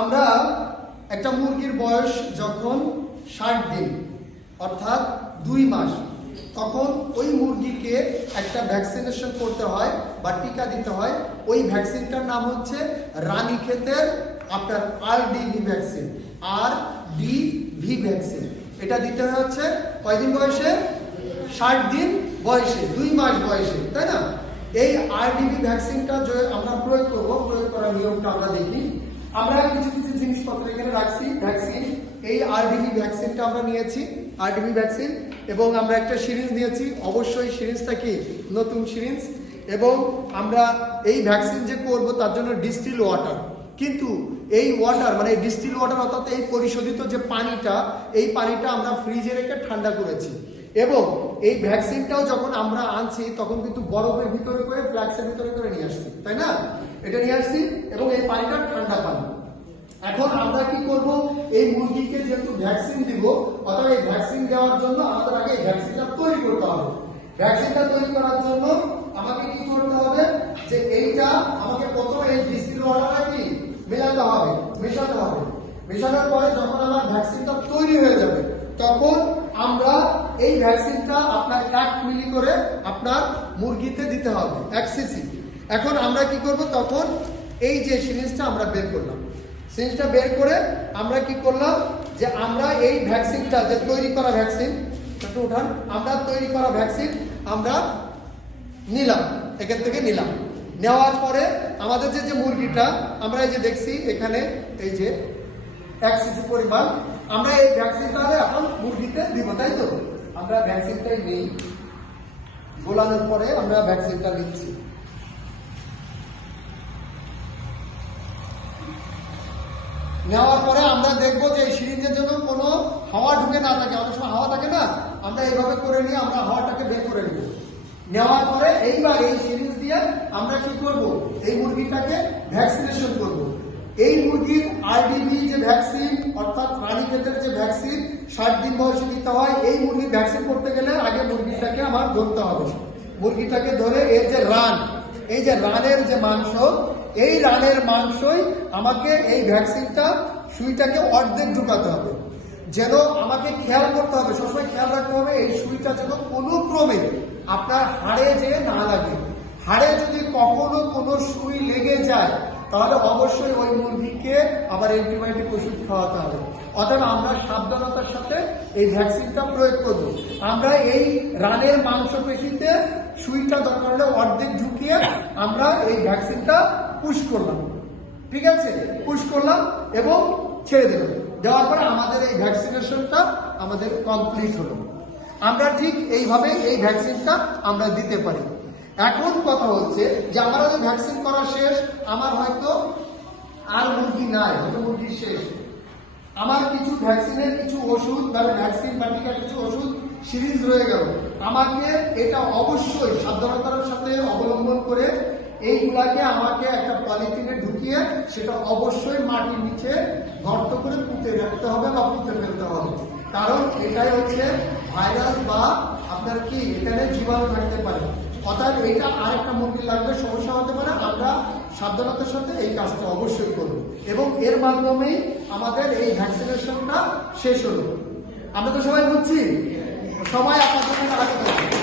আমরা একটা মুরগির বয়স যখন ষাট দিন, অর্থাৎ দুই মাস, তখন ওই মুরগিকে একটা ভ্যাকসিনেশন করতে হয় বা টিকা দিতে হয়। ওই ভ্যাকসিনটার নাম হচ্ছে রানীক্ষেতের আপনার R D V vaccine R D V vaccine এটা দিতে হচ্ছে কয়দিন বয়সে? ষাট দিন বয়সে, দুই মাস বয়সে, তাই না? এই আরডিবি ভ্যাকসিনটা যে আমরা করার নিয়মটা আমরা দেখি আমরা কিছু কিছু জিনিসপত্র এখানে রাখছি ভ্যাকসিন এই আরডিবি ভ্যাকসিনটা আমরা নিয়েছি আরডিবি ভ্যাকসিন এবং আমরা একটা সিরিঞ্জ নিয়েছি। অবশ্যই সিরিঞ্জটা কি? নতুন সিরিঞ্জ। এবং আমরা এই ভ্যাকসিন যে করব, তার জন্য ডিস্টিল ওয়াটার কিন্তু এই ওয়াটার মানে ডিস্টিল ওয়াটার অর্থাৎ এই পরিশোধিত যে পানিটা, এই পানিটা আমরা ফ্রিজে রেখে ঠান্ডা করেছি। এবং এই ভ্যাকসিনটাও যখন আমরা আনছি, তখন কিন্তু বরফের ভিতরে করে ফ্ল্যাক্সের ভিতরে করে নিয়ে আসছি। তাই না? এটা নিয়ে আসছি, এবং এই পানিটা ঠান্ডা পানি। এখন আমরা কি করব? এই মুরগিকে যেহেতু ভ্যাকসিন দিব অথবা এই ভ্যাকসিন দেওয়ার জন্য আমাদের আগে ভ্যাকসিনটা তৈরি করতে হবে। ভ্যাকসিনটা তৈরি করার জন্য আমাকে কি করতে হবে? যে এইটা আমাকে প্রথমে এই ডিস্টিল ওয়াটারটা কি? মেলাতে হবে, মেশাতে হবে। মেশানোর পরে যখন আমার ভ্যাকসিনটা তৈরি হয়ে যাবে, তখন আমরা এই ভ্যাকসিনটা আপনার এক মিলি করে আপনার মুরগিতে দিতে হবে, এক সিসি এখন আমরা কি করব? তখন এই যে সিরিঞ্জটা আমরা বের করলাম। সিরিঞ্জটা বের করে আমরা কি করলাম? যে আমরা এই ভ্যাকসিনটা যে তৈরি করা ভ্যাকসিন একটু উঠান, আমরা তৈরি করা ভ্যাকসিন আমরা নিলাম, এখান থেকে নিলাম। নেওয়ার পরে আমাদের যে যে মুরগিটা, আমরা এই যে দেখছি, এখানে এই যে এক সিসি পরিমাণ, আমরা এই ভ্যাকসিনটা এখন মুরগিতে দিব, তাই তো? আমরা ভ্যাকসিনটাই নিই। গোলানোর পরে আমরা ভ্যাকসিনটা নিচ্ছি। নেওয়ার পরে আমরা দেখব যে এই সিরিঞ্জের জন্য কোনো হাওয়া ঢুকে না থাকে। অনেক সময় হাওয়া থাকে না? আমরা এইভাবে করে নিয়ে আমরা হাওয়াটাকে বের করে নিব। নেওয়ার পরে এইবার এই সিরিঞ্জ দিয়ে আমরা কি করব? এই মুরগিটাকে ভ্যাকসিনেশন করব। এই মুরগির আরডিবি যে ভ্যাকসিন, অর্থাৎ রানীক্ষেতের যে ভ্যাকসিন, ষাট দিন বয়সে দিতে হয়। এই মুরগির ভ্যাকসিন করতে গেলে আগে মুরগিটাকে আমার ধরতে হবে। মুরগিটাকে ধরে এর যে রান, এই যে রানের যে মাংস এই রানের মাংসই আমাকে এই ভ্যাকসিনটা, সুইটাকে অর্ধেক ঢুকাতে হবে। যেন আমাকে খেয়াল করতে হবে, সবসময় খেয়াল রাখতে হবে, এই সুইটা যেন কোনো ক্রমে আপনার হাড়ে যে না লাগে। হাড়ে যদি কখনো কোনো সুই লেগে যায়, তাহলে অবশ্যই ওই মুরগিকে আবার অ্যান্টিবায়োটিক ওষুধ খাওয়াতে হবে। অর্থাৎ আমরা সাবধানতার সাথে এই ভ্যাকসিনটা প্রয়োগ করব। আমরা এই রানের মাংসপেশিতে সুইটা দরকার হলে অর্ধেক ঢুকিয়ে আমরা এই ভ্যাকসিনটা পুশ করলাম। ঠিক আছে? পুশ করলাম এবং ছেড়ে দিলাম। দেওয়ার পরে আমাদের এই ভ্যাকসিনেশনটা আমাদের কমপ্লিট হলো। আমরা ঠিক এইভাবে এই ভ্যাকসিনটা আমরা দিতে পারি। এখন কথা হচ্ছে যে, আমার হয়তো ভ্যাকসিন করা শেষ, আমার হয়তো আর মুরগি নাই, হয়তো মুরগি শেষ। আমার কিছু ভ্যাকসিনের কিছু ওষুধ বা ভ্যাকসিন বা টিকার কিছু ওষুধ সিরিজ রয়ে গেল। আমাকে এটা অবশ্যই সাবধানতার সাথে এইগুলাকে আমাকে একটা পলিথিনে ঢুকিয়ে সেটা অবশ্যই মাটির নিচে গর্ত করে পুঁতে রাখতে হবে বা পুঁতে ফেলতে হবে। কারণ এটাই হচ্ছে ভাইরাস বা আপনার কি, এখানে জীবাণু থাকতে পারে। অর্থাৎ এটা আরেকটা মুরগি লাগবে, সমস্যা হতে পারে। আমরা সাবধানতার সাথে এই কাজটা অবশ্যই করব। এবং এর মাধ্যমেই আমাদের এই ভ্যাকসিনেশনটা শেষ হলো। আমরা তো সবাই বুঝছি? সবাই আপনার আগে